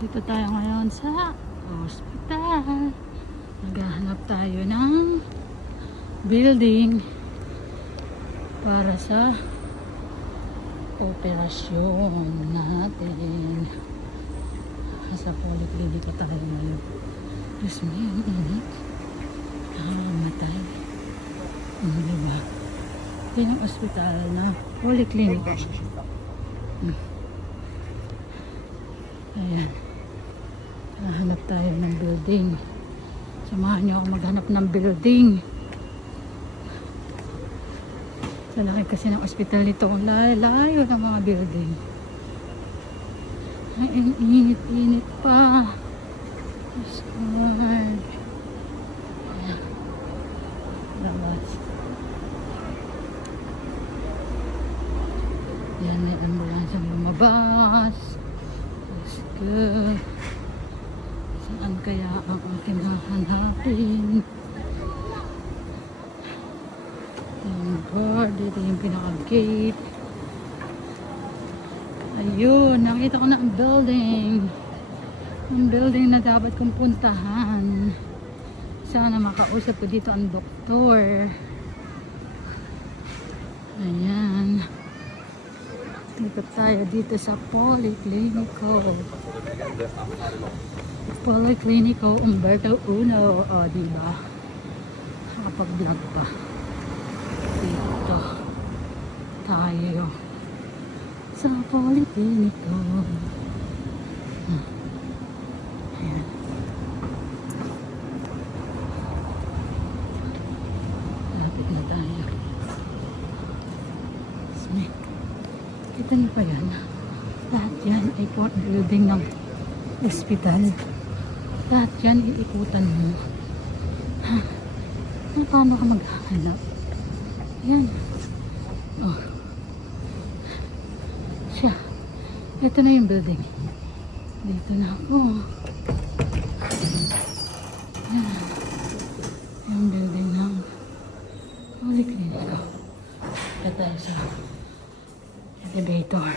Dito tayo ngayon sa hospital. Naghahanap tayo ng building para sa operasyon natin. Sa poliklinika tayo ngayon. Diyos mo yung init. Nakakamatay. Diba? Ito yung hospital na poliklinika. Ayan. Nahanap tayo ng building. Samahan nyo ako maghanap ng building. Sa laki kasi ng ospital nito, layo ng mga building. Ay, ang init-init pa. Diyos ko. Ayan. Labas. Yan, may ambulance ang lumabas. Let's go. Saan kaya ang aking hahanapin? Yung guard, ito yung pinaka-gate. Ayun, nakita ko na ang building. Ang building na dapat kong puntahan. Sana makausap ko dito ang doktor. Ayan. Ikot tayo dito sa Policlinico. Policlinico Umberto Uno. O, diba? Nakapag-vlog pa. Dito tayo sa Policlinico. Ayan. Lapit na tayo. Smith. Kita niyo pa yan. Lahat yan ay building ng hospital. Lahat yan iikutan mo. Ha? Paano ka maghahanap? Yan. Oh. Siya. Ito na yung building. Dito na ako. Yan. Yung building ng Policlinico. Kaya tayo sa elevator.